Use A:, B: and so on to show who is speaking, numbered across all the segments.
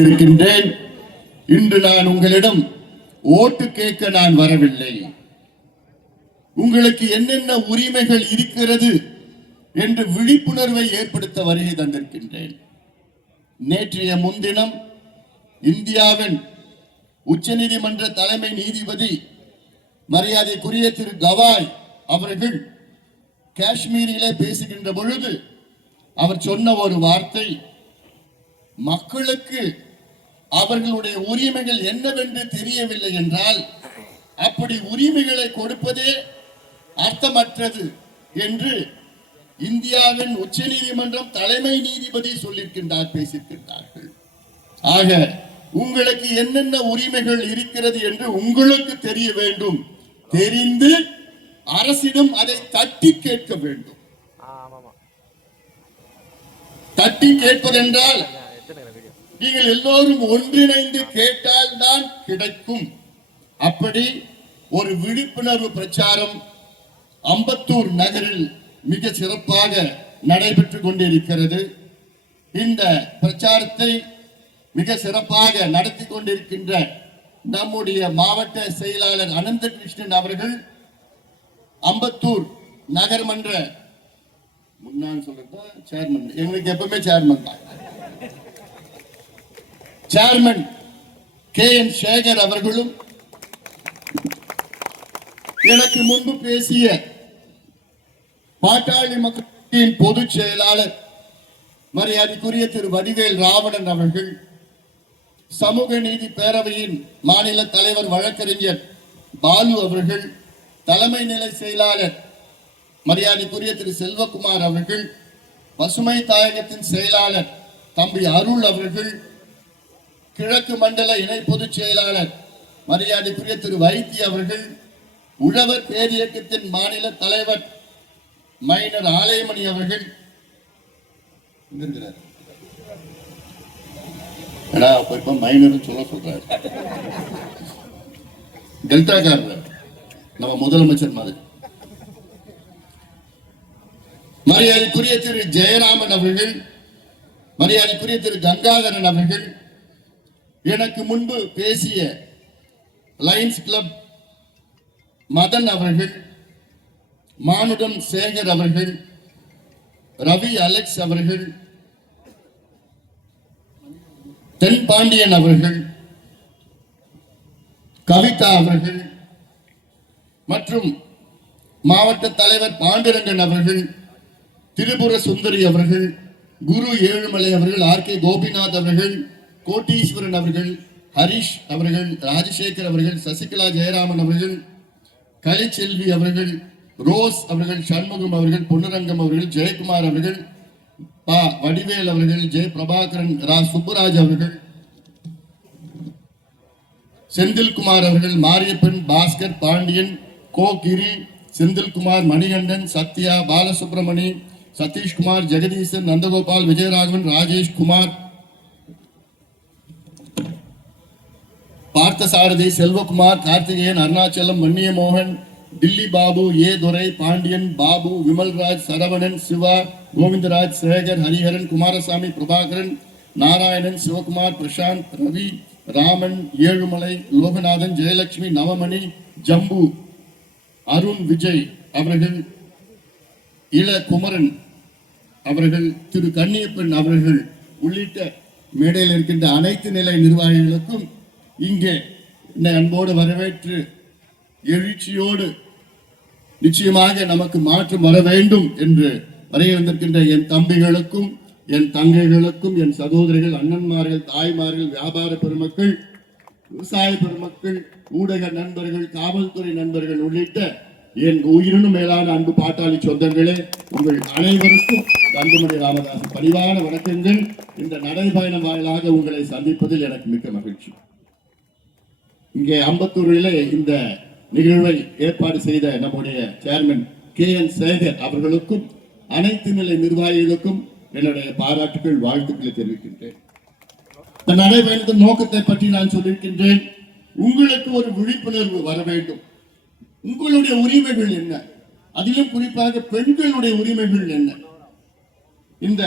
A: இருக்கின்றேன் இன்று நான் உங்களிடம் ஓட்டு கேட்க நான் வரவில்லை. உங்களுக்கு என்னென்ன உரிமைகள் இருக்கிறது என்று விழிப்புணர்வை ஏற்படுத்த வருகை தந்திருக்கின்றேன். நேற்றைய முன்தினம் இந்தியாவின் உச்சநீதிமன்ற தலைமை நீதிபதி மரியாதைக்குரிய திரு கவாய் அவர்கள் காஷ்மீரிலே பேசுகின்ற பொழுது அவர் சொன்ன ஒரு வார்த்தை மக்களுக்கு அவர்களுடைய உரிமைகள் என்னவென்று தெரியவில்லை என்றால் அப்படி உரிமைகளை கொடுப்பதே அர்த்தமற்றது என்று இந்தியாவின் உச்சநீதிமன்றம் தலைமை நீதிபதி சொல்லியிருக்கின்றார் பேசியிருக்கின்றார்கள். ஆக உங்களுக்கு என்னென்ன உரிமைகள் இருக்கிறது என்று உங்களுக்கு தெரிய வேண்டும். தெரிந்து அரசிடம் அதை தட்டி கேட்க வேண்டும். தட்டி கேட்பதென்றால் நீங்கள் எல்லோரும் ஒன்றிணைந்து கேட்டால் தான் கிடைக்கும். அப்படி ஒரு விழிப்புணர்வு பிரச்சாரம் அம்பத்தூர் நகரில் மிக சிறப்பாக நடைபெற்றுக் கொண்டிருக்கிறது. இந்த பிரச்சாரத்தை மிக சிறப்பாக நடத்தி கொண்டிருக்கின்ற நம்முடைய மாவட்ட செயலாளர் அனந்தகிருஷ்ணன் அவர்கள் அம்பத்தூர் நகர்மன்ற முன்னாள் சொல்றதா சேர்மன் எங்களுக்கு எப்பவுமே சேர்மன் தான். சேர்மன் கே என் சேகர் அவர்களும் எனக்கு முன்பு பேசிய பாட்டாளி மக்களின் பொதுச் செயலாளர் மரியாதைக்குரிய திரு வடிவேல் ராவணன் அவர்கள் சமூக நீதி பேரவையின் மாநில தலைவர் வழக்கறிஞர் பாலு அவர்கள் தலைமை நிலை செயலாளர் மரியாதைக்குரிய திரு செல்வகுமார் அவர்கள் பசுமை தாயகத்தின் செயலாளர் தம்பி அருள் அவர்கள் கிழக்கு மண்டல இணை பொதுச் செயலாளர் மரியாதைக்குரிய திரு வைத்தி அவர்கள் உழவர் பேரியக்கத்தின் மாநில தலைவர் மைனர் ஆலயமணி அவர்கள் இப்ப மைனர்னு சொல்ல சொல்றாரு. டெல்டாக்காரர் நம்ம முதலமைச்சர் மாதிரி. மரியாதைக்குரிய திரு ஜெயராமன் அவர்கள் மரியாதைக்குரிய திரு கங்காதரன் அவர்கள் எனக்கு முன்பு பேசிய லயன்ஸ் கிளப் மதன் அவர்கள் மானுடம் சேகர் அவர்கள் ரவி அலெக்ஸ் அவர்கள் தென் பாண்டியன் அவர்கள் கவிதா அவர்கள் மற்றும் மாவட்ட தலைவர் பாண்டுரங்கன் அவர்கள் திரிபுர சுந்தரி அவர்கள் குரு ஏழுமலை அவர்கள் ஆர் கே கோபிநாத் அவர்கள் கோட்டீஸ்வரன் அவர்கள் ஹரிஷ் அவர்கள் ராஜசேகர் அவர்கள் சசிகலா ஜெயராமன் அவர்கள் கலைச்செல்வி அவர்கள் ரோஸ் அவர்கள் சண்முகம் அவர்கள் பொன்னுரங்கம் அவர்கள் ஜெயக்குமார் அவர்கள் பா வடிவேல் அவர்கள் ஜெய பிரபாகரன் ரா சுப்புராஜ் அவர்கள் செந்தில்குமார் அவர்கள் மாரியப்பன் பாஸ்கர் பாண்டியன் கோ கிரி செந்தில்குமார் மணிகண்டன் சத்யா பாலசுப்ரமணி சதீஷ்குமார் ஜெகதீசன் நந்தகோபால் விஜயராகவன் ராஜேஷ் பார்த்தசாரதி செல்வகுமார் கார்த்திகேயன் அருணாச்சலம் மன்னியமோகன் டில்லி பாபு ஏ துரை பாண்டியன் பாபு விமல்ராஜ் சரவணன் சிவா கோவிந்தராஜ் சேகர் ஹரிஹரன் குமாரசாமி பிரபாகரன் நாராயணன் சிவகுமார் பிரசாந்த் ரவி ராமன் ஏழுமலை லோகநாதன் ஜெயலட்சுமி நவமணி ஜம்பு அருண் விஜய் அவர்கள் இள குமரன் அவர்கள் திரு கன்னியப்பன் அவர்கள் உள்ளிட்ட மேடையில் இருக்கின்ற அனைத்து நிலை நிர்வாகிகளுக்கும் இங்கே இந்த அன்போடு வரவேற்று எழுச்சியோடு நிச்சயமாக நமக்கு மாற்றம் வர வேண்டும் என்று வரைய வந்திருக்கின்ற என் தம்பிகளுக்கும் என் தங்கைகளுக்கும் என் சகோதரிகள் அண்ணன்மார்கள் தாய்மார்கள் வியாபார பெருமக்கள் விவசாய பெருமக்கள் ஊடக நண்பர்கள் காவல்துறை நண்பர்கள் உள்ளிட்ட என் உயிரினும் மேலான அன்பு பாட்டாளி சொந்தங்களே உங்கள் அனைவருக்கும் தங்கமணி ராமதாஸ் பணிவான வணக்கங்கள். இந்த நடைபயணம் வாயிலாக உங்களை சந்திப்பதில் எனக்கு மிக்க மகிழ்ச்சி. இங்கே அம்பத்தூரிலே இந்த நிகழ்வை ஏற்பாடு செய்த நம்முடைய சேர்மன் கே என் சேகர் அவர்களுக்கும் அனைத்து நிலை நிர்வாகிகளுக்கும் என்னுடைய பாராட்டுகள் வாழ்த்துக்களை தெரிவிக்கின்றேன். இந்த நடைபயணத்தின் நோக்கத்தை பற்றி நான் சொல்லியிருக்கின்றேன். உங்களுக்கு ஒரு விழிப்புணர்வு வர வேண்டும். உங்களுடைய உரிமைகள் என்ன? அதிலும் குறிப்பாக பெண்களுடைய உரிமைகள் என்ன? இந்த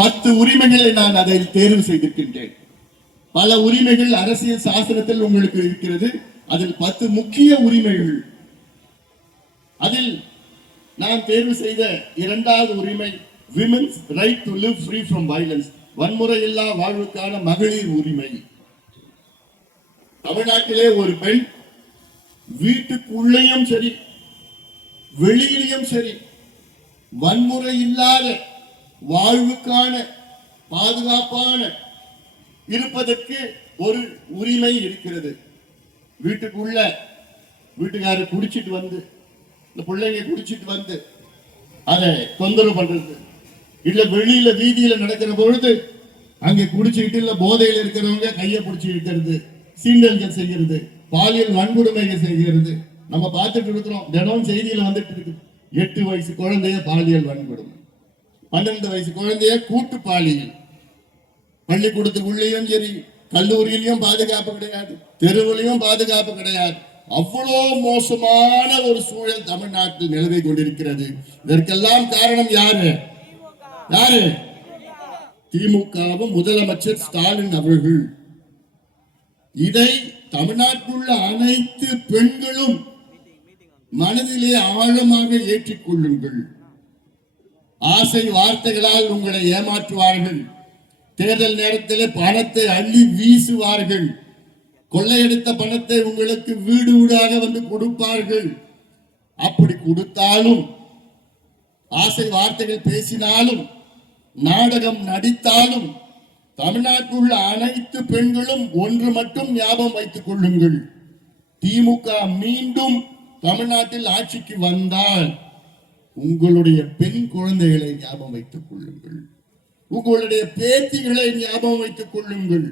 A: பத்து உரிமைகளை நான் அதை தேர்வு செய்திருக்கின்றேன். பல உரிமைகள் அரசியல் சாசனத்தில் உங்களுக்கு இருக்கிறது. அதில் பத்து முக்கிய உரிமைகள். அதில் நான் தேர்வு செய்த இரண்டாவது உரிமை women's right to live free from violence வன்முறை இல்லா வாழ்வுக்கான மகளிர் உரிமை. தமிழ்நாட்டிலே ஒரு பெண் வீட்டுக்குள்ளேயும் சரி வெளியிலையும் சரி வன்முறை இல்லாத வாழ்வுக்கான பாதுகாப்பான இருப்பதற்கு ஒரு உரிமை இருக்கிறது. வீட்டுக்குள்ள வீட்டுக்காரர் குடிச்சிட்டு வந்து இந்த பிள்ளைங்க குடிச்சிட்டு வந்து அதை தொந்தரவு பண்றது. இல்ல வெளியில வீதியில நடக்கிற பொழுது அங்கே குடிச்சுக்கிட்டு இல்ல போதையில இருக்கிறவங்க கையை பிடிச்சி இருக்கிறது சீண்டல்கள் செய்கிறது பாலியல் வன்கொடுமைகள் செய்கிறது. நம்ம பார்த்துட்டு இருக்கிறோம். தினம் செய்தியில வந்துட்டு இருக்கு எட்டு வயசு குழந்தைய பாலியல் வன்கொடுமை பன்னெண்டு வயசு குழந்தைய கூட்டு பாலியல். பள்ளிக்கூடத்துக்குள்ளேயும் சரி கல்லூரியிலையும் பாதுகாப்பு கிடையாது தெருவிலையும் பாதுகாப்பு கிடையாது. அவ்வளோ மோசமான ஒரு சூழல் தமிழ்நாட்டில் நிலவை கொண்டிருக்கிறது. இதற்கெல்லாம் காரணம் யாரு? யாரு? திமுகவும் முதலமைச்சர் ஸ்டாலின் அவர்கள். இதை தமிழ்நாட்டில் உள்ள அனைத்து பெண்களும் மனதிலே ஆழமாக ஏற்றிக்கொள்ளுங்கள் ஆசை வார்த்தைகளால் உங்களை ஏமாற்றுவார்கள். தேர்தல் நேரத்திலே பணத்தை அள்ளி வீசுவார்கள். கொள்ளையடித்த பணத்தை உங்களுக்கு வீடு வீடாக வந்து கொடுப்பார்கள். அப்படி கொடுத்தாலும் ஆசை வார்த்தைகள் பேசினாலும் நாடகம் நடித்தாலும் தமிழ்நாட்டில் உள்ள அனைத்து பெண்களும் ஒன்று மட்டும் ஞாபகம் வைத்துக் கொள்ளுங்கள். திமுக மீண்டும் தமிழ்நாட்டில் ஆட்சிக்கு வந்தால் உங்களுடைய பெண் குழந்தைகளை ஞாபகம் வைத்துக் கொள்ளுங்கள். உங்களுடைய பேத்திகளை ஞாபகம் வைத்துக் கொள்ளுங்கள்.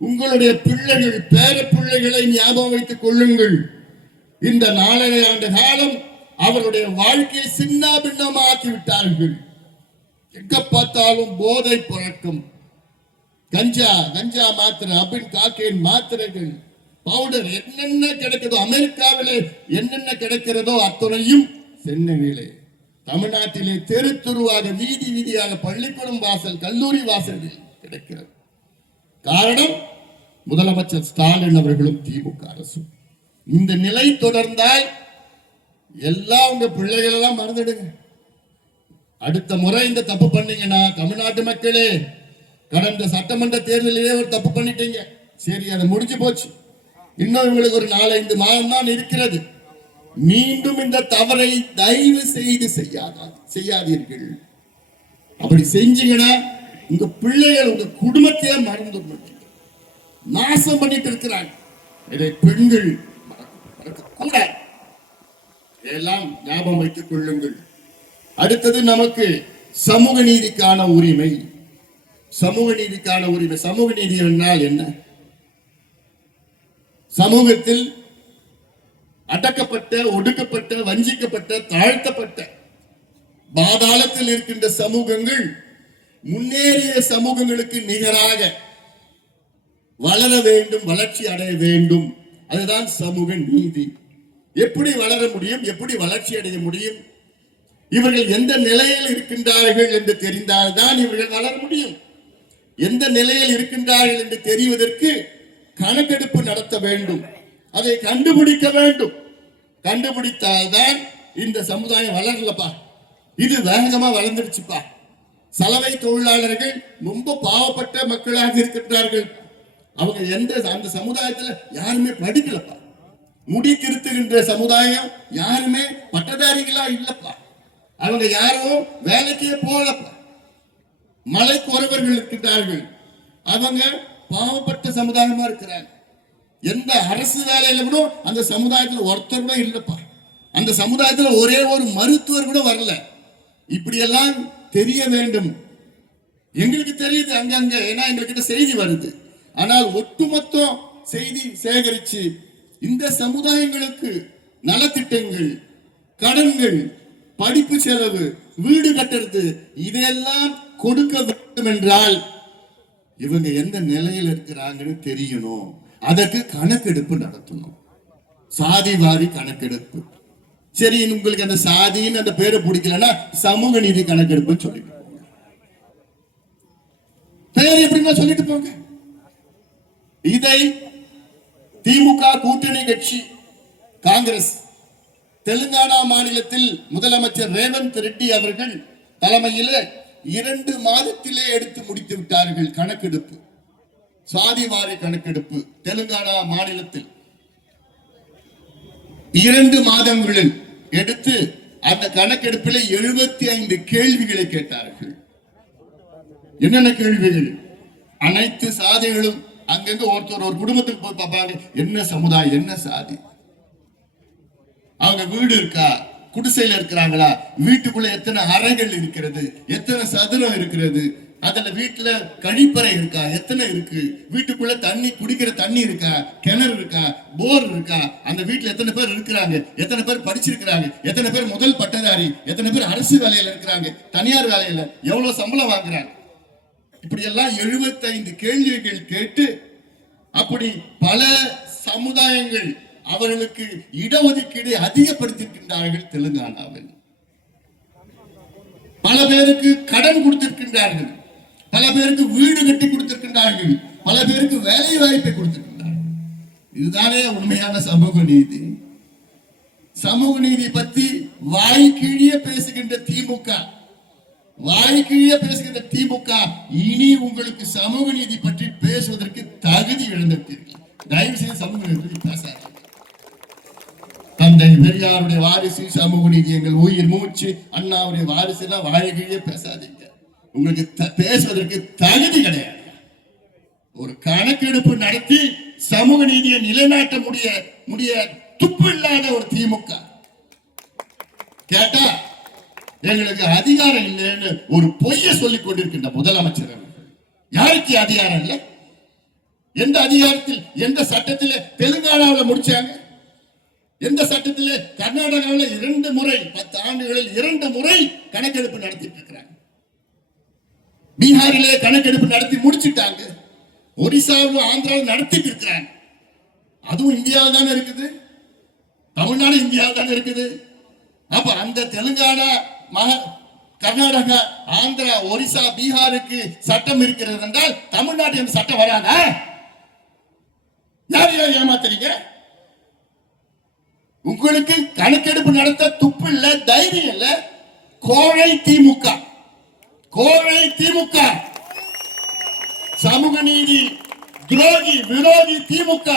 A: உங்களுடைய பிள்ளைகள் பேர பிள்ளைகளை ஞாபகம் வைத்துக் கொள்ளுங்கள். இந்த நாலரை ஆண்டு காலம் அவருடைய வாழ்க்கையை சின்ன பின்னமாக்கி விட்டார்கள். எங்க பார்த்தாலும் போதை பழக்கம். கஞ்சா கஞ்சா மாத்திரை அபின் காக்கையின் மாத்திரைகள் பவுடர் என்னென்ன கிடைக்கிறதோ அமெரிக்காவிலே என்னென்ன கிடைக்கிறதோ அத்துணையும் சென்னையிலே. தமிழ்நாட்டிலே தெரு வீதி வீதியாக பள்ளிக்கூடம் வாசல் கல்லூரி வாசல்கள் கிடைக்கிறது. காரணம் முதலமைச்சர் ஸ்டாலின் அவர்களும் திமுக அரசும். இந்த நிலை தொடர்ந்தால் எல்லாம் உங்க பிள்ளைகள் எல்லாம் மறந்துடுங்க. அடுத்த முறை இந்த தப்பு பண்ணீங்கன்னா தமிழ்நாட்டு மக்களே கடந்த சட்டமன்ற தேர்தலிலே ஒரு தப்பு பண்ணிட்டீங்க. சரி அது முடிஞ்சு போச்சு. இன்னும் இவங்களுக்கு ஒரு நாலஞ்சு மாதம் தான் இருக்கிறது. மீண்டும் இந்த தவறை தயவு செய்து செய்யாதா செய்யாதீர்கள். அப்படி செஞ்சீங்கன்னா உங்க பிள்ளைகள் உங்க குடும்பத்தையே மறந்து நாசம் பண்ணிட்டு இருக்கிறாங்க. இதை பெண்கள் எல்லாம் ஞாபகம் வைத்துக் கொள்ளுங்கள். அடுத்தது நமக்கு சமூக நீதிக்கான உரிமை. சமூக நீதிக்கான உரிமை. சமூக நீதி என்றால் என்ன? சமூகத்தில் அடக்க ஒடுக்கப்பட்ட வஞ்சிக்கப்பட்ட தாழ்த்தப்பட்ட பாதாளத்தில் இருக்கின்ற சமூகங்கள் முன்னேறிய சமூகங்களுக்கு நிகராக வளர வேண்டும் வளர்ச்சி அடைய வேண்டும். அதுதான் சமூக நீதி. எப்படி வளர முடியும் எப்படி வளர்ச்சி அடைய முடியும்? இவர்கள் எந்த நிலையில் இருக்கின்றார்கள் என்று தெரிந்தால்தான் இவர்கள் வளர முடியும். எந்த நிலையில் இருக்கின்றார்கள் என்று தெரிவதற்கு கணக்கெடுப்பு நடத்த வேண்டும். அதை கண்டுபிடிக்க வேண்டும். கண்டுபிடித்தால்தான் இந்த சமுதாயம் வளரலப்பா இது வேகமா வளர்ந்துருச்சுப்பா சலவை தொழிலாளர்கள் ரொம்ப பாவப்பட்ட மக்களாக இருக்கின்றார்கள். அவங்க எந்த அந்த சமுதாயத்துல யாருமே படிக்கலப்பா. முடி திருத்துகின்ற சமுதாயம் யாருமே பட்டதாரிகளா இல்லப்பா. அவங்க யாரும் வேலைக்கே போகலப்பா. மலை குறவர்கள் இருக்கின்றார்கள். அவங்க பாவப்பட்ட சமுதாயமா இருக்கிறாங்க. எந்த அரசு வேலையில கூட அந்த சமுதாயத்தில் ஒருத்தர் கூட இல்லைப்பா. அந்த சமுதாயத்தில் ஒரே ஒரு மருத்துவர் கூட வரல. இப்படியெல்லாம் தெரிய வேண்டும். எங்களுக்கு தெரியுது அங்கங்க ஏன்னா எங்ககிட்ட செய்தி வருது. ஆனால் ஒட்டுமொத்தம் செய்தி சேகரிச்சு இந்த சமுதாயங்களுக்கு நலத்திட்டங்கள் கடன்கள் படிப்பு செலவு வீடு கட்டுறது இதையெல்லாம் கொடுக்க வேண்டும் என்றால் இவங்க எந்த நிலையில் இருக்கிறாங்கன்னு தெரியணும். அதற்கு கணக்கெடுப்பு நடத்தணும். சாதி வாரி கணக்கெடுப்பு. சரி உங்களுக்கு அந்த சாதின்னு அந்த பேரை பிடிக்கலன்னா சமூக நீதி கணக்கெடுப்புன்னு சொல்லிட்டு போங்க. பேர் எப்படின்னா சொல்லிட்டு போங்க. இதை திமுக கூட்டணி கட்சி காங்கிரஸ் தெலுங்கானா மாநிலத்தில் முதலமைச்சர் ரேவந்த் ரெட்டி அவர்கள் தலைமையில் இரண்டு மாதத்திலே எடுத்து முடித்து விட்டார்கள் கணக்கெடுப்பு. சாதி வாரி கணக்கெடுப்பு தெலுங்கானா மாநிலத்தில் இரண்டு மாதங்களில் எடுத்து அந்த கணக்கெடுப்பில் எழுபத்தி ஐந்து கேள்விகளை கேட்டார்கள். என்னென்ன கேள்விகள்? அனைத்து சாதிகளும் அங்கங்க ஒருத்தர் ஒரு குடும்பத்துக்கு போய் பார்ப்பாங்க என்ன சமுதாயம்? என்ன சாதி? அவங்க வீடு இருக்கா? குடிசையில இருக்கிறாங்களா? வீட்டுக்குள்ள எத்தனை அறைகள் இருக்கிறது? எத்தனை சதுரம் இருக்கிறது? அதுல வீட்டுல கழிப்பறை இருக்கா? எத்தனை இருக்கு? வீட்டுக்குள்ள தண்ணி குடிக்கிற தண்ணி இருக்கா? கிணறு இருக்கா? போர் இருக்கா? அந்த வீட்டுல எத்தனை பேர் இருக்கிறாங்க? எத்தனை பேர் படிச்சிருக்கிறாங்க? எத்தனை பேர் முதல் பட்டதாரி? எத்தனை பேர் அரசு வேலையில இருக்கிறாங்க? தனியார் வேலையில எவ்வளவு சம்பளம் வாங்குறாங்க? இப்படி எல்லாம் 75 கேள்விகள் கேட்டு அப்படி பல சமுதாயங்கள் அவர்களுக்கு இடஒதுக்கீடு அதிகப்படுத்தியிருக்கின்றார்கள் தெலுங்கானாவில். பல பேருக்கு கடன் கொடுத்திருக்கின்றார்கள். பல பேருக்கு வீடு கட்டி கொடுத்திருக்கின்றார்கள். பல பேருக்கு வேலை வாய்ப்பை கொடுத்திருக்கின்றார்கள். இதுதானே உண்மையான சமூக நீதி. சமூக நீதி பத்தி வாய் பேசுகின்ற திமுக வாய் பேசுகின்ற திமுக இனி உங்களுக்கு சமூக நீதி பற்றி பேசுவதற்கு தகுதி இழந்திருக்கிறீர்கள். தயவு செய்து சமூக நீதி பற்றி பேசாதீங்க தந்தை பெரியாருடைய வாரிசு சமூக நீதி எங்கள் உயிர் மூச்சு அண்ணாவுடைய வாரிசு எல்லாம் வாழ்க்கையே பேசாதீங்க உங்களுக்கு த- பேசுவதற்கு தகுதி கிடையாது. ஒரு கணக்கெடுப்பு நடத்தி சமூக நீதியை நிலைநாட்ட முடிய முடிய துப்பு இல்லாத ஒரு திமுக. கேட்டா எங்களுக்கு அதிகாரம் இல்லைன்னு ஒரு பொய்ய சொல்லிக் கொண்டிருக்கின்ற முதலமைச்சர் அவர்கள். யாருக்கு அதிகாரம் இல்லை? எந்த அதிகாரத்தில் எந்த சட்டத்தில் தெலுங்கானாவில் முடிச்சாங்க? எந்த சட்டத்திலே கர்நாடகாவில் இரண்டு முறை பத்து ஆண்டுகளில் இரண்டு முறை கணக்கெடுப்பு நடத்திட்டு இருக்கிறாங்க. பீகாரிலே கணக்கெடுப்பு நடத்தி முடிச்சுட்டாங்க. ஒரிசாவும் ஆந்திராவும் நடத்திட்டு இருக்கிறாங்க. அதுவும் இந்தியாவில் தானே இருக்குது? தமிழ்நாடு இந்தியாவில் தானே இருக்குது? அப்ப அந்த தெலுங்கானா மக கர்நாடகா ஆந்திரா ஒரிசா பீகாருக்கு சட்டம் இருக்கிறது என்றால் தமிழ்நாடு அந்த சட்டம் வராதா? யார் யார் ஏமாத்துறீங்க? உங்களுக்கு கணக்கெடுப்பு நடத்த துப்பு இல்ல தைரியம் இல்ல. கோழை திமுக. கோழை திமுக. சமூக நீதி துரோகி விரோதி திமுக.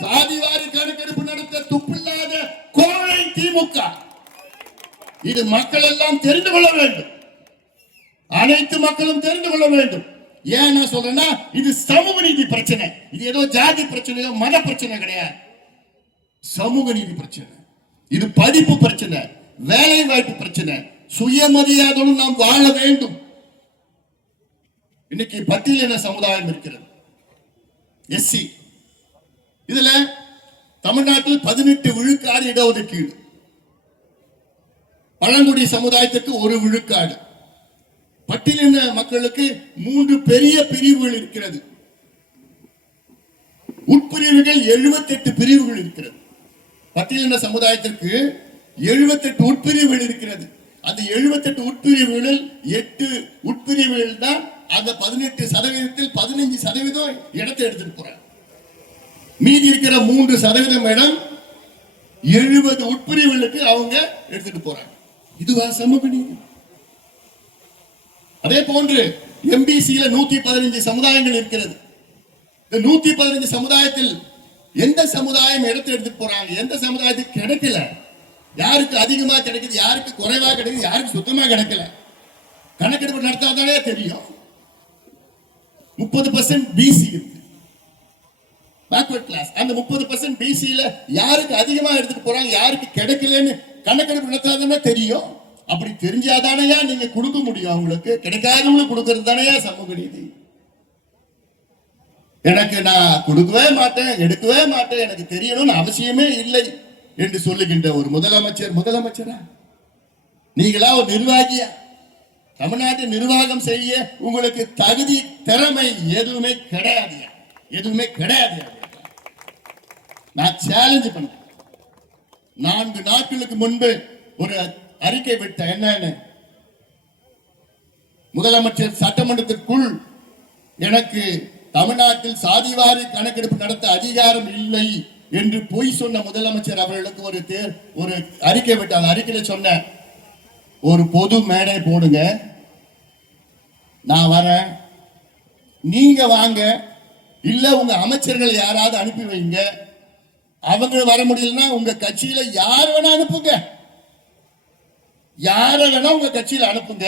A: சாதிவாரி கணக்கெடுப்பு நடத்த துப்பில்லாத கோழை திமுக. இது மக்கள் எல்லாம் தெரிந்து கொள்ள வேண்டும். அனைத்து மக்களும் தெரிந்து கொள்ள வேண்டும். ஏன் நான் சொல்றேன்னா இது சமூக நீதி பிரச்சனை. இது ஏதோ ஜாதி பிரச்சனையோ மத பிரச்சனை கிடையாது. சமூக நீதி பிரச்சனை. இது படிப்பு பிரச்சனை வேலை வாய்ப்பு பிரச்சனை. சுயமரியாதையுடன் நாம் வாழ வேண்டும். இன்னைக்கு பட்டியலின சமுதாயம் இருக்கிறது? எஸ்சி இதுல தமிழ்நாட்டில் பதினெட்டு விழுக்காடு இடஒதுக்கீடு. பழங்குடி சமுதாயத்திற்கு ஒரு விழுக்காடு. பட்டியலின மக்களுக்கு? மூன்று பெரிய பிரிவுகள் இருக்கிறது. உட்பிரிவுகள் 78 பிரிவுகள் இருக்கிறது. பட்டியலின சமுதாயத்திற்கு? 78 உட்பிரிவுகள் இருக்கிறது. அந்த 78 உட்பிரிவுகளில் எட்டு உட்பிரிவுகள் தான் அந்த பதினெட்டு சதவீதத்தில் பதினஞ்சு சதவீதம் இடத்தை எடுத்துட்டு போறாங்க. மீதி இருக்கிற மூன்று சதவீதம் இடம் எழுபது உட்பிரிவுகளுக்கு அவங்க எடுத்துட்டு போறாங்க. இதுவா சமூக நீதி அதே போன்று எம்பிசியில நூத்தி பதினஞ்சு சமுதாயங்கள் இருக்கிறது. இந்த நூத்தி பதினஞ்சு சமுதாயத்தில் எந்த சமுதாயம் எடுத்து எடுத்துட்டு போறாங்க? எந்த சமுதாயத்துக்கு கிடைக்கல? யாருக்கு அதிகமாக கிடைக்குது யாருக்கு குறைவாக கிடைக்குது யாருக்கு சுத்தமாக கிடைக்கல? கணக்கெடுப்பு நடத்தாதானே தெரியும். முப்பது பர்சன்ட் பிசி இருக்கு. பேக்வர்ட் கிளாஸ் அந்த முப்பது பர்சன்ட் பிசியில யாருக்கு அதிகமாக எடுத்துட்டு போறாங்க யாருக்கு கிடைக்கலன்னு கணக்கெடுப்பு நடத்தாதானே தெரியும். அப்படி தெரிஞ்சாதானையா நீங்க கொடுக்க முடியும் அவங்களுக்கு. கிடைக்காதவங்களுக்கு கொடுக்கறது தானையா சமூக நீதி. எனக்கு நான் கொடுக்கவே மாட்டேன் எடுக்கவே மாட்டேன் எனக்கு தெரியணும்னு அவசியமே இல்லை. என்று சொல்லுகின்ற ஒரு முதலமைச்சர் முதலமைச்சரா? நீங்களா ஒரு நிர்வாகியா? தமிழ்நாட்டு நிர்வாகம் செய்ய உங்களுக்கு தகுதி திறமை எதுவுமே கிடையாது. எதுவுமே கிடையாது. நான் சேலஞ்சு பண்ணேன். நான்கு நாட்களுக்கு முன்பு ஒரு அறிக்கை விட்ட என்னன்னு? முதலமைச்சர் சட்டமன்றத்திற்குள் எனக்கு தமிழ்நாட்டில் சாதிவாரி கணக்கெடுப்பு நடத்த அதிகாரம் இல்லை. என்று பொய் சொன்ன முதலமைச்சர் அவர்களுக்கு ஒரு தேர் ஒரு அறிக்கை விட்டாங்க அறிக்கையில சொன்ன ஒரு பொது மேடை போடுங்க. நான் வரேன். நீங்க வாங்க. இல்ல உங்க அமைச்சர்கள் யாராவது அனுப்பி வைங்க. அவங்க வர முடியலன்னா உங்க கட்சியில யார் வேணா அனுப்புங்க. யார வேணா உங்க கட்சியில அனுப்புங்க.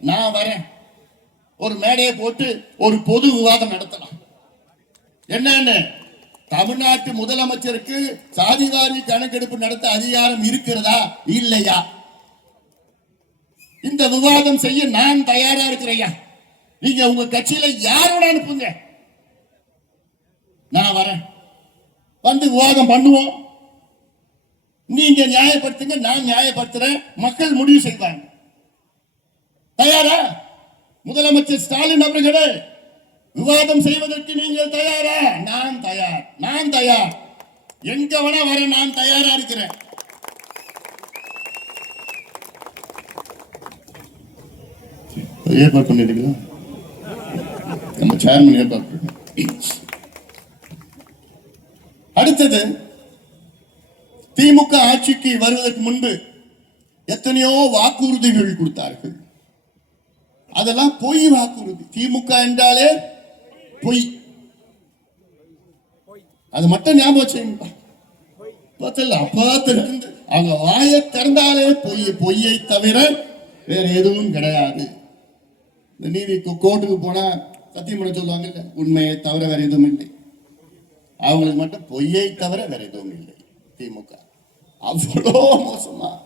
A: நான் வரேன். ஒரு மேடையை போட்டு ஒரு பொது விவாதம் நடத்தலாம். என்னன்னு? தமிழ்நாட்டு முதலமைச்சருக்கு சாதிவாரி கணக்கெடுப்பு நடத்த அதிகாரம் இருக்கிறதா? இல்லையா? இந்த விவாதம் செய்ய நான் தயாரா இருக்கிறேயா நீங்க உங்க கட்சியில யாரோட அனுப்புங்க? நான் வரேன். வந்து விவாதம் பண்ணுவோம். நீங்க நியாயப்படுத்துங்க நான் நியாயப்படுத்துறேன். மக்கள் முடிவு செய்வாங்க. தயாரா? முதலமைச்சர் ஸ்டாலின் அவர்களே விவாதம் செய்வதற்கு நீங்கள் தயாரா? நான் தயார். நான் தயார். எங்க வேணா வர நான் தயாரா இருக்கிறேன். ஏற்பாடு பண்ணிருக்கீங்களா நம்ம சேர்மன் ஏற்பாடு பண்ணி அடுத்தது திமுக ஆட்சிக்கு வருவதற்கு முன்பு எத்தனையோ வாக்குறுதிகள் கொடுத்தார்கள். அதெல்லாம் பொய் வாக்குறுதி. திமுக என்றாலே பொய். அது மட்டும் ஞாபகம் வச்சுங்க பத்தில் அப்பத்துல அவங்க வாயை திறந்தாலே பொய் பொய்யை தவிர வேற எதுவும் கிடையாது. இந்த நீதி கோ- கோர்ட்டுக்கு போனா சத்தியம் பண்ண சொல்லுவாங்கல்ல உண்மையை தவிர வேற எதுவும் இல்லை. அவங்களுக்கு மட்டும் பொய்யை தவிர வேற எதுவும் இல்லை திமுக. அவ்வளோ மோசமா.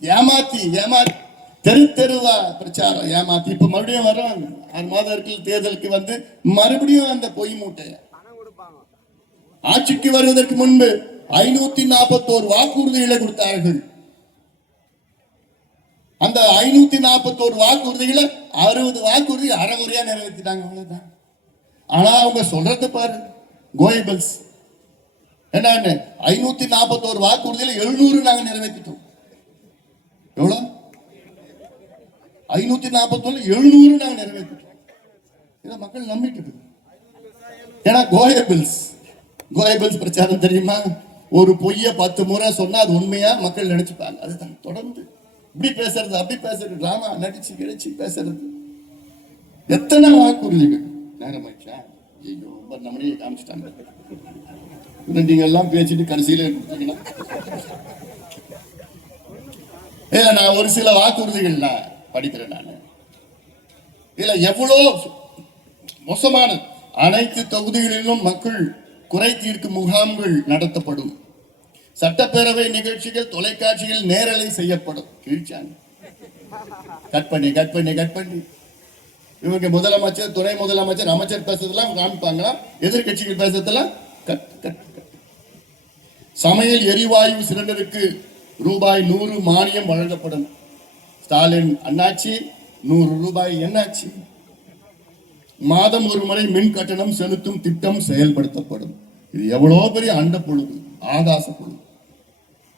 A: ஏமாத்தி ஏமாத்தி. தெரு தெருவா பிரச்சாரம் ஏமாத்தி. இப்ப மறுபடியும் வர்றாங்க ஆறு மாதம் இருக்கிற தேர்தலுக்கு வந்து மறுபடியும் அந்த பொய் மூட்டைய. ஆட்சிக்கு வருவதற்கு முன்பு ஐநூத்தி நாற்பத்தோரு வாக்குறுதிகளை கொடுத்தார்கள். அந்த ஐநூத்தி நாற்பத்தோரு வாக்குறுதிகளை அறுபது வாக்குறுதி அறகுறையா நிறைவேற்றிட்டாங்க அவ்வளவுதான். ஆனா அவங்க சொல்றது பாரு கோயபிள்ஸ் என்ன ஐநூத்தி நாற்பத்தோரு வாக்குறுதியில எழுநூறு நாங்க நிறைவேற்றிட்டோம். எவ்வளவு? ஐநூத்தி நாற்பத்தொன்னு எழுநூறு நாங்க நிறைவேற்றிட்டோம். இதை மக்கள் நம்பிட்டு இருக்கு. ஏன்னா கோயபிள்ஸ் கோயபிள்ஸ் பிரச்சாரம் தெரியுமா? ஒரு பொய்ய பத்து முறை சொன்னா அது உண்மையா? மக்கள் நினைச்சுப்பாங்க. அதுதான் தொடர்ந்து. இப்படி பேசுறது அப்படி பேசுறது. டிராமா நடிச்சு கிழிச்சு பேசுறது. எத்தனை வாக்குறுதிகள்? நேரம் ஆயிடுச்சா? ஐயோ ரொம்ப நம்மளே காமிச்சிட்டாங்க நீங்க எல்லாம் பேசிட்டு கடைசியில கொடுத்தீங்கன்னா. இல்ல நான் ஒரு சில வாக்குறுதிகள் நான் படிக்கிறேன் நான். இதுல எவ்வளோ மோசமான அனைத்து தொகுதிகளிலும் மக்கள் குறை தீர்க்கும் முகாம்கள் நடத்தப்படும். சட்டப்பேரவை நிகழ்ச்சிகள் தொலைக்காட்சியில் நேரலை செய்யப்படும். கீழ்ச்சாங்க கட் பண்ணி கட் பண்ணி கட் பண்ணி. இவங்க முதலமைச்சர் துணை முதலமைச்சர் அமைச்சர் பேசுறதெல்லாம் காமிப்பாங்களா? எதிர்க்கட்சிகள் பேசுறதெல்லாம் கட் கட். சமையல் எரிவாயு சிலிண்டருக்கு ரூபாய் நூறு மானியம் வழங்கப்படும் ஸ்டாலின் அண்ணாச்சி நூறு ரூபாய் என்னாச்சு? மாதம் ஒரு முறை மின் கட்டணம் செலுத்தும் திட்டம் செயல்படுத்தப்படும். இது எவ்வளோ பெரிய அண்ட பொழுது ஆகாச பொழுது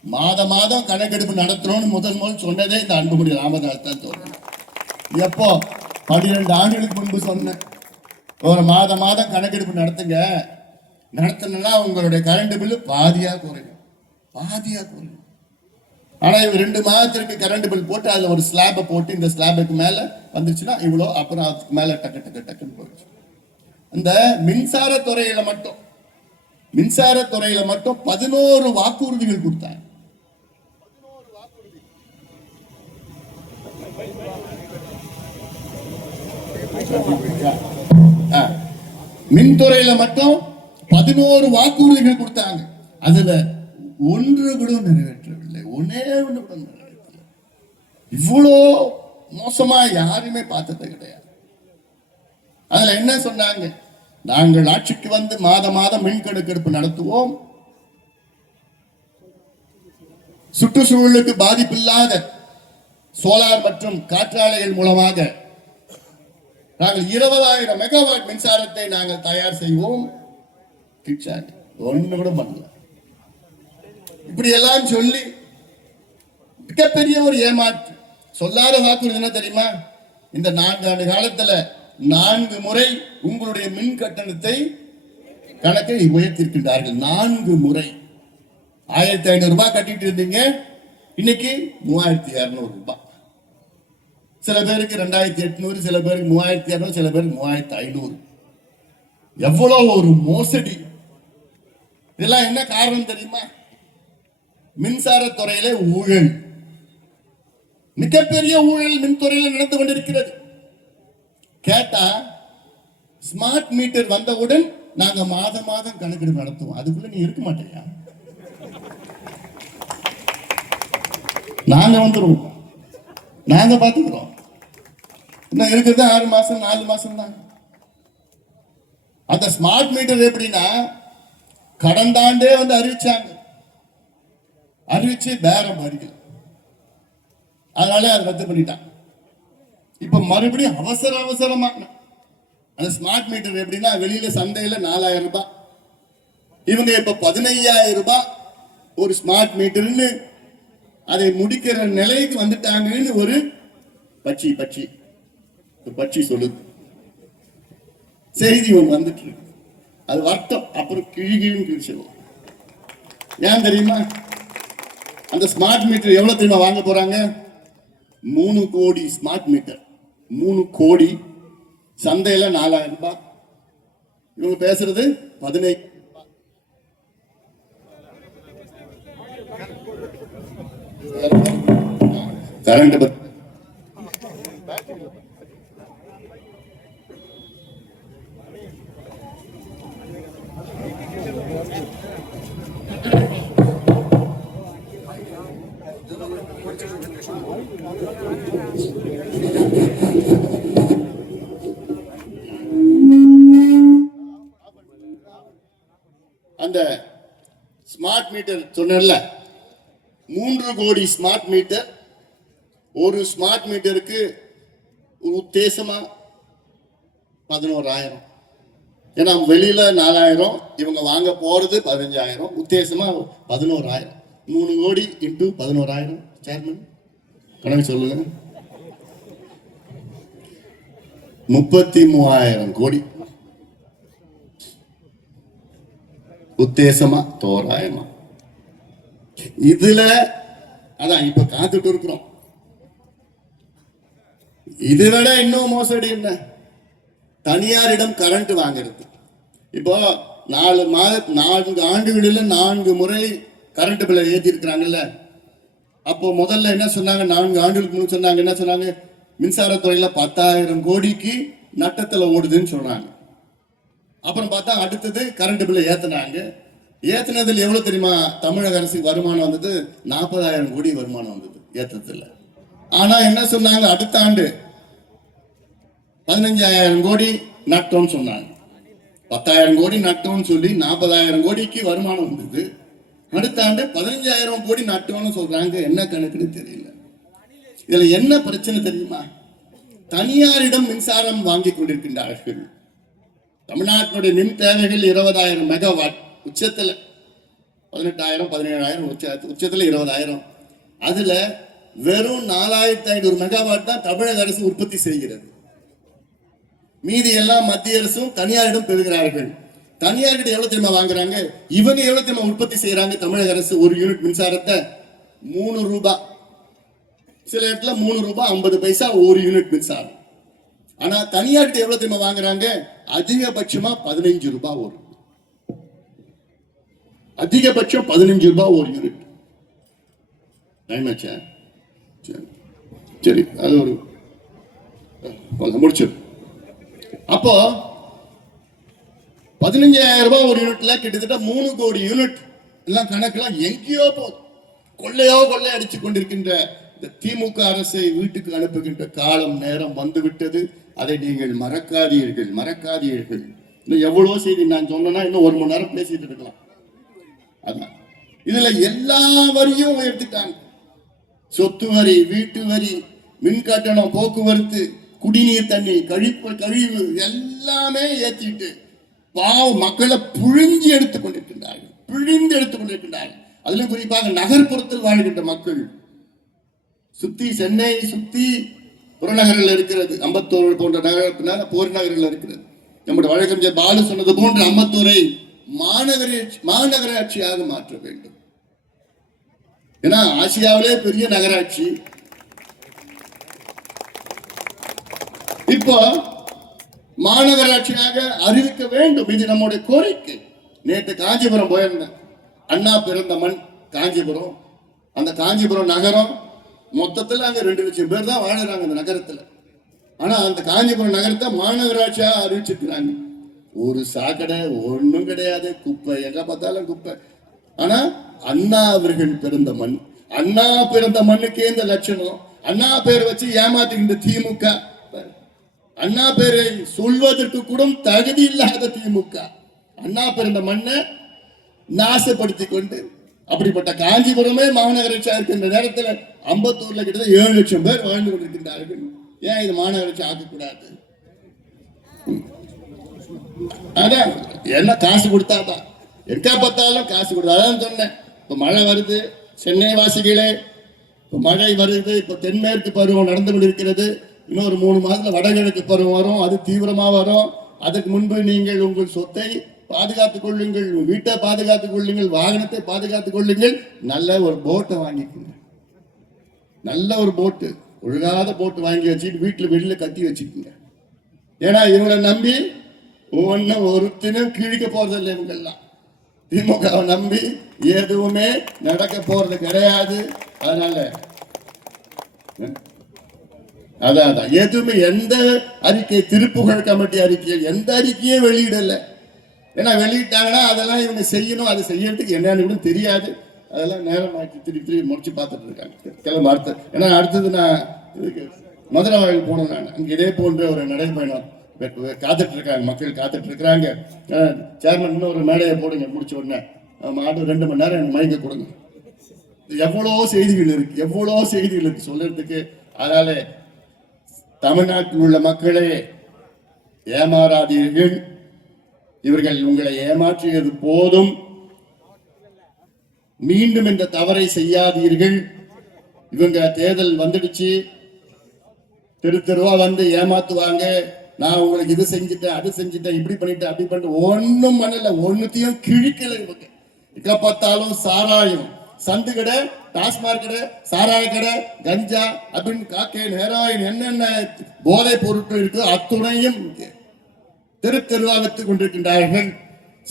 A: மாத மாதம் கணக்கெடுப்பு நடத்துறோம்னு முதல் முதல் சொன்னதே இந்த அன்புமணி ராமதாஸ் தான் சொல்றேன் எப்போ? பன்னிரெண்டு ஆண்டுகளுக்கு முன்பு சொன்னேன். ஒரு மாத மாதம் கணக்கெடுப்பு நடத்துங்க. நடத்தினா உங்களுடைய கரண்ட் பில்லு பாதியா குறையும். பாதியா குறையும். ஆனா இவங்க ரெண்டு மாதத்திற்கு கரண்ட் பில் போட்டு அதில் ஒரு ஸ்லாபை போட்டு இந்த ஸ்லாபுக்கு மேல வந்துச்சுன்னா இவ்வளோ அப்புறம் அதுக்கு மேல டக்கு டக்கு டக்குன்னு போயிடுச்சு. இந்த மின்சார துறையில மட்டும் மின்சார துறையில மட்டும் பதினோரு வாக்குறுதிகள் கொடுத்தாங்க. மின்துறையில மட்டும் பதினோரு வாக்குறுதிகள் கொடுத்தாங்க. அதுல ஒன்று கூட நிறைவேற்ற ஒன்னே ஒன்று கூட இவ்வளோ மோசமா யாருமே பார்த்தது கிடையாது. அதுல என்ன சொன்னாங்க? நாங்கள் ஆட்சிக்கு வந்து மாத மாதம் மின் கணக்கெடுப்பு நடத்துவோம். சுற்றுச்சூழலுக்கு பாதிப்பில்லாத சோலார் மற்றும் காற்றாலைகள் மூலமாக நாங்கள் இருபதாயிரம் மெகாவாட் மின்சாரத்தை நாங்கள் தயார் செய்வோம். ஒன்று கூட பண்ணல. இப்படி எல்லாம் சொல்லி மிகப்பெரிய ஒரு ஏமாற்று. சொல்லாத வாக்குறுதி என்ன தெரியுமா? இந்த நான்கு ஆண்டு காலத்துல நான்கு முறை உங்களுடைய மின் கட்டணத்தை கணக்கை உயர்த்திருக்கின்றார்கள் நான்கு முறை. ஆயிரத்தி ஐநூறு ரூபாய் கட்டிட்டு இருந்தீங்க. இன்னைக்கு மூவாயிரத்தி இருநூறு ரூபாய். சில பேருக்கு ரெண்டாயிரத்தி எட்நூறு சில பேருக்கு மூவாயிரத்தி இரநூறு சில பேருக்கு மூவாயிரத்தி ஐநூறு. எவ்வளோ ஒரு மோசடி. இதெல்லாம் என்ன காரணம் தெரியுமா? மின்சாரத்துறையிலே ஊழல். மிகப்பெரிய ஊழல் மின்துறையில் நடந்து கொண்டிருக்கிறது. கேட்டா ஸ்மார்ட் மீட்டர் வந்தவுடன் நாங்க மாதம் மாதம் கணக்கெடுப்பு நடத்துவோம். அதுக்குள்ள நீ இருக்க மாட்டேயா? நாங்க வந்துருவோம். நாங்க பாத்துக்கிறோம். இன்னும் இருக்கிறது ஆறு மாசம் நாலு மாசம் தான் அந்த ஸ்மார்ட் மீட்டர் எப்படின்னா கடந்த ஆண்டே வந்து அறிவிச்சாங்க. அறிவிச்சு பேரம் அடிக்கல அதனால அதை ரத்து பண்ணிட்டான். இப்ப மறுபடியும் அவசர அவசரமா அந்த ஸ்மார்ட் மீட்டர் எப்படின்னா வெளியில சந்தையில நாலாயிரம் ரூபாய். இவங்க இப்ப பதினையாயிரம் ரூபாய் ஒரு ஸ்மார்ட் மீட்டர்னு அதை முடிக்கிற நிலைக்கு வந்துட்டாங்கன்னு ஒரு பட்சி பட்சி. பட்சி சொல்லுது. செய்தி ஒன்று வந்துட்டு இருக்கு. அது வர்த்தம். அப்புறம் கிழிகின்னு கிழிச்சிடும் ஏன் தெரியுமா? அந்த ஸ்மார்ட் மீட்டர் எவ்வளவு தெரியுமா வாங்க போறாங்க? மூணு கோடி ஸ்மார்ட் மீட்டர் மூணு கோடி. சந்தையில நாலாயிரம் ரூபாய். இவங்க பேசுறது பதினைந்து கரண்ட் பத்தி மீட்டர் சொன்னேன்ல. மூன்று கோடி ஸ்மார்ட் மீட்டர் ஒரு ஸ்மார்ட் மீட்டருக்கு உத்தேசமாக உத்தேசமா பதினோராயிரம். ஏன்னா வெளியில நாலாயிரம் இவங்க வாங்க போறது பதினஞ்சாயிரம் உத்தேசமா பதினோராயிரம். மூணு கோடி இன்ட்டு பதினோராயிரம் சேர்மன் கணக்கு சொல்லுங்க. முப்பத்தி மூவாயிரம் கோடி. உத்தேசமா தோராயமா. இதுல அதான் இப்ப காத்துட்டு இருக்கிறோம். இதை விட இன்னும் மோசடி என்ன? தனியாரிடம் கரண்ட் வாங்குறது. இப்போ நாலு மாத நான்கு ஆண்டுகளில் நான்கு முறை கரண்ட் பில்லை ஏற்றி இருக்கிறாங்கல்ல அப்போ முதல்ல என்ன சொன்னாங்க? நான்கு ஆண்டுகளுக்கு முன் சொன்னாங்க. என்ன சொன்னாங்க? மின்சாரத்துறையில பத்தாயிரம் கோடிக்கு நட்டத்தில் ஓடுதுன்னு சொன்னாங்க. அப்புறம் பார்த்தா அடுத்தது கரண்ட் பில்லை ஏத்துனாங்க. ஏத்துனதுல எவ்வளவு தெரியுமா? தமிழக அரசுக்கு வருமானம் வந்தது நாற்பதாயிரம் கோடி வருமானம் வந்தது ஏத்தத்துல ஆனா என்ன சொன்னாங்க? அடுத்த ஆண்டு பதினஞ்சாயிரம் கோடி நட்டோம்னு சொன்னாங்க. பத்தாயிரம் கோடி நட்டோம்னு சொல்லி நாற்பதாயிரம் கோடிக்கு வருமானம் வந்தது. அடுத்த ஆண்டு பதினஞ்சாயிரம் கோடி நட்டோம்னு சொல்றாங்க. என்ன கணக்குன்னு தெரியல. இதுல என்ன பிரச்சனை தெரியுமா? தனியாரிடம் மின்சாரம் வாங்கி கொண்டிருக்கின்றார்கள். தமிழ்நாட்டினுடைய மின் தேவைகள் இருபதாயிரம் மெகாவாட். உச்சத்தில் பதினெட்டாயிரம் பதினேழாயிரம் உச்ச உச்சத்தில் இருபதாயிரம். அதில் வெறும் நாலாயிரத்தி ஐநூறு மெகாவாட் தான் தமிழக அரசு உற்பத்தி செய்கிறது. மீதி எல்லாம் மத்திய அரசும் தனியாரிடம் பெறுகிறார்கள். தனியார்கிட்ட எவ்வளவு தெரியுமா வாங்குறாங்க? இவங்க எவ்வளவு தெரியுமா உற்பத்தி செய்யறாங்க தமிழக அரசு ஒரு யூனிட் மின்சாரத்தை மூணு ரூபாய் சில இடத்துல மூணு ரூபாய் ஐம்பது பைசா ஒரு யூனிட் மின்சாரம். ஆனா தனியார்கிட்ட எவ்வளவு தெரியுமா வாங்குறாங்க? அதிகபட்சமா பதினைஞ்சு ரூபாய் ஒரு. அதிகபட்சம் பதினஞ்சு ரூபாய் ஒரு யூனிட். டைமாச்சா சரி. சரி அது ஒரு கொஞ்சம் முடிச்சிரு அப்போ பதினஞ்சாயிரம் ரூபாய் ஒரு யூனிட்ல கிட்டத்தட்ட மூணு கோடி யூனிட் எல்லாம் கணக்கெல்லாம் எங்கேயோ போதும் கொள்ளையோ கொள்ளை அடிச்சு கொண்டிருக்கின்ற இந்த திமுக அரசை வீட்டுக்கு அனுப்புகின்ற காலம் நேரம் வந்துவிட்டது. அதை நீங்கள் மறக்காதீர்கள் மறக்காதீர்கள். இன்னும் எவ்வளவு செய்தி நான் சொன்னேன்னா இன்னும் ஒரு மணி நேரம் பேசிட்டு இருக்கலாம். அதான். இதுல எல்லா வரியும் உயர்த்திட்டாங்க சொத்து வரி வீட்டு வரி மின் கட்டணம் போக்குவரத்து குடிநீர் தண்ணி கழிப்பு கழிவு எல்லாமே ஏற்றிட்டு பாவ மக்களை புழிஞ்சு எடுத்துக் கொண்டிருக்கின்றார்கள். பிழிந்து எடுத்துக் கொண்டிருக்கின்றார்கள். அதிலும் குறிப்பாக நகர்ப்புறத்தில் வாழ்கின்ற மக்கள். சுத்தி சென்னை சுத்தி புறநகரில் இருக்கிறது. அம்பத்தூர் போன்ற நகர போர் நகரில் இருக்கிறது. நம்முடைய வழக்கறிஞர் பாலு சொன்னது போன்ற அம்பத்தூரை மாநகராட்சி மாநகராட்சியாக மாற்ற வேண்டும். ஏன்னா ஆசியாவிலே பெரிய நகராட்சி. இப்போ மாநகராட்சியாக அறிவிக்க வேண்டும். இது நம்முடைய கோரிக்கை. நேற்று காஞ்சிபுரம் போயிருந்தேன். அண்ணா பிறந்த மண் காஞ்சிபுரம். அந்த காஞ்சிபுரம் நகரம் மொத்தத்துல அங்க ரெண்டு லட்சம் பேர் தான் வாழுறாங்க அந்த நகரத்துல. ஆனா அந்த காஞ்சிபுரம் நகரத்தை மாநகராட்சியாக அறிவிச்சிருக்கிறாங்க. ஒரு சாக்கடை ஒண்ணும் கிடையாது. குப்பை எங்க பார்த்தாலும் குப்பை. ஆனா அண்ணா அவர்கள் பிறந்த மண் அண்ணா பிறந்த மண்ணுக்கே இந்த லட்சணம். அண்ணா பேர் வச்சு ஏமாத்துகின்ற திமுக. அண்ணா பேரை சொல்வதற்கு கூட தகுதி இல்லாத திமுக. அண்ணா பிறந்த மண்ணை நாசப்படுத்தி கொண்டு அப்படிப்பட்ட காஞ்சிபுரமே மாநகராட்சியா இருக்கின்ற நேரத்தில் அம்பத்தூர்ல கிட்டத்தட்ட ஏழு லட்சம் பேர் வாழ்ந்து கொண்டிருக்கின்றார்கள். ஏன் இது மாநகராட்சி ஆக்கக்கூடாது? அதான் என்ன காசு கொடுத்தாதான் எங்க பார்த்தாலும் காசு கொடுத்தா அதான் சொன்னேன். இப்ப மழை வருது சென்னை வாசிகளே இப்ப மழை வருது இப்ப தென்மேற்கு பருவம் நடந்து கொண்டிருக்கிறது. இன்னொரு மூணு மாதத்துல வடகிழக்கு பருவம் வரும் அது தீவிரமா வரும். அதற்கு முன்பு நீங்கள் உங்கள் சொத்தை பாதுகாத்துக் கொள்ளுங்கள் உங்கள் வீட்டை பாதுகாத்துக் கொள்ளுங்கள் வாகனத்தை பாதுகாத்துக் கொள்ளுங்கள். நல்ல ஒரு போட்டை வாங்கிக்கோங்க. நல்ல ஒரு போட்டு ஒழுகாத போட்டு வாங்கி வச்சுட்டு வீட்டுல வெளியில கட்டி வச்சுக்கோங்க. ஏன்னா இவங்களை நம்பி ஒன்னும் ஒருத்தனும் கிழிக்க போறதில்லை இவங்கெல்லாம். திமுகவை நம்பி எதுவுமே நடக்க போறது கிடையாது. அதனால அதான் அதான். எதுவுமே எந்த அறிக்கை திருப்புகழ் கமிட்டி அறிக்கையில் எந்த அறிக்கையே வெளியிடல. ஏன்னா வெளியிட்டாங்கன்னா அதெல்லாம் இவங்க செய்யணும் அது செய்யறதுக்கு என்னன்னு கூட தெரியாது. அதெல்லாம் நேரம் ஆக்கி திருப்பி திருப்பி முடிச்சு பார்த்துட்டு இருக்காங்க. கிளம்ப அடுத்தது ஏன்னா அடுத்தது நான் இதுக்கு மதுரை வாயில் போனேன் நான். அங்கே இதே போன்ற ஒரு நடைபயணம். காத்துட்டு இருக்காங்க மக்கள் காத்துட்டு இருக்கிறாங்க சேர்மன் ஒரு மேடையை போடுங்க முடிச்ச உடனே. மாடு ரெண்டு மணி நேரம் எனக்கு மயக்க கொடுங்க. எவ்வளோ செய்திகள் இருக்கு எவ்வளோ செய்திகள் இருக்கு சொல்றதுக்கு அதனால தமிழ்நாட்டில் உள்ள மக்களே ஏமாறாதீர்கள். இவர்கள் உங்களை ஏமாற்றியது போதும். மீண்டும் இந்த தவறை செய்யாதீர்கள். இவங்க தேர்தல் வந்துடுச்சு. தெரு தெருவா வந்து ஏமாத்துவாங்க. நான் உங்களுக்கு இது செஞ்சுட்டேன் அது செஞ்சுட்டேன் இப்படி பண்ணிட்டேன் அப்படி பண்ணிட்டு ஒன்றும் பண்ணல ஒன்றுத்தையும் கிழிக்கல இவங்க. எங்க பார்த்தாலும் சாராயம். சந்து கடை டாஸ்மாக் கடை சாராய கடை கஞ்சா அப்படின்னு காக்கைன் ஹெராயின் என்னென்ன போதைப் பொருட்கள் இருக்கோ அத்துணையும் தெரு தெருவா வித்துக் கொண்டிருக்கின்றார்கள்.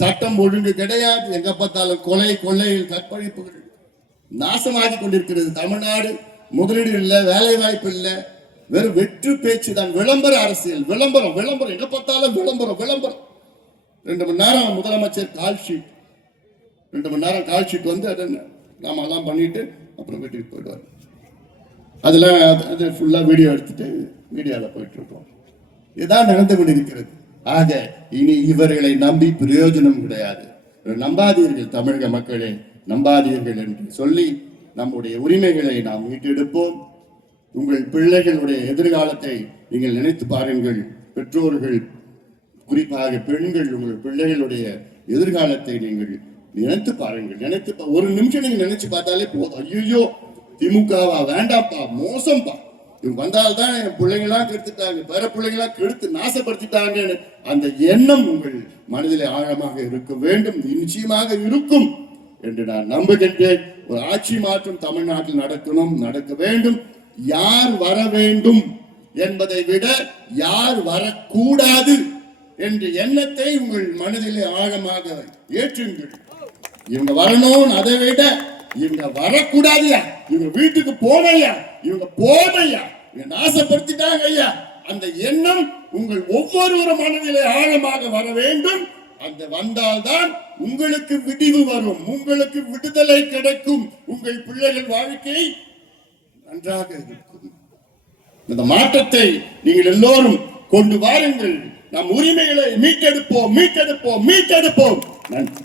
A: சட்டம் ஒழுங்கு கிடையாது. எங்க பார்த்தாலும் கொலை கொள்ளைகள் கற்பழிப்புகள். நாசமாகி கொண்டிருக்கிறது தமிழ்நாடு. முதலீடு இல்லை வேலை வாய்ப்பு இல்லை. வெறும் வெற்று பேச்சு தான். விளம்பர அரசியல். விளம்பரம் விளம்பரம். எங்க பார்த்தாலும் விளம்பரம் விளம்பரம். ரெண்டு மணி நேரம் முதலமைச்சர் கால் ஷீட் ரெண்டு மணி நேரம் கால் ஷீட் வந்து அதை நாம எல்லாம் பண்ணிட்டு அப்புறம் வீட்டுக்கு போயிடுவார் அதெல்லாம் அது- ஃபுல்லாக வீடியோ எடுத்துட்டு மீடியாவில் போயிட்டு இருப்போம் இதான் நடந்து கொண்டிருக்கிறது. ஆக இனி இவர்களை நம்பி பிரயோஜனம் கிடையாது. நம்பாதீர்கள் தமிழக மக்களே. நம்பாதீர்கள் என்று சொல்லி நம்முடைய உரிமைகளை நாம் மீட்டெடுப்போம். உங்கள் பிள்ளைகளுடைய எதிர்காலத்தை நீங்கள் நினைத்து பாருங்கள். பெற்றோர்கள் குறிப்பாக பெண்கள் உங்கள் பிள்ளைகளுடைய எதிர்காலத்தை நீங்கள் நினைத்து பாருங்கள். நினைத்து பா- ஒரு நிமிஷம் நீங்க நினைச்சு பார்த்தாலே போதும் ஐயோ திமுகவா வேண்டாம்ப்பா மோசம்பா இவங்க வந்தால்தான் என் பிள்ளைங்களாம் கெடுத்துட்டாங்க வேற பிள்ளைங்களாம் கெடுத்து நாசப்படுத்திட்டாங்கன்னு அந்த எண்ணம் உங்கள் மனதில் ஆழமாக இருக்க வேண்டும் நிச்சயமாக இருக்கும் என்று நான் நம்புகின்றேன். ஒரு ஆட்சி மாற்றம் தமிழ்நாட்டில் நடக்கணும் நடக்க வேண்டும். யார் வர வேண்டும் என்பதை விட யார் வரக்கூடாது என்ற எண்ணத்தை உங்கள் மனதிலே ஆழமாக ஏற்றுங்கள். இவங்க வரணும் அதை விட இவங்க வரக்கூடாதுயா? இவங்க வீட்டுக்கு போனையா இவங்க போனையா இவங்க நாசப்படுத்திட்டாங்க ஐயா. அந்த எண்ணம் உங்கள் ஒவ்வொருவர மனதிலே ஆழமாக வர வேண்டும். அந்த வந்தால்தான் உங்களுக்கு விடிவு வரும். உங்களுக்கு விடுதலை கிடைக்கும். உங்கள் பிள்ளைகள் வாழ்க்கை நன்றாக இருக்கும். இந்த மாற்றத்தை நீங்கள் எல்லோரும் கொண்டு வாருங்கள். நம் உரிமைகளை மீட்டெடுப்போம் மீட்டெடுப்போம் மீட்டெடுப்போம். நன்றி.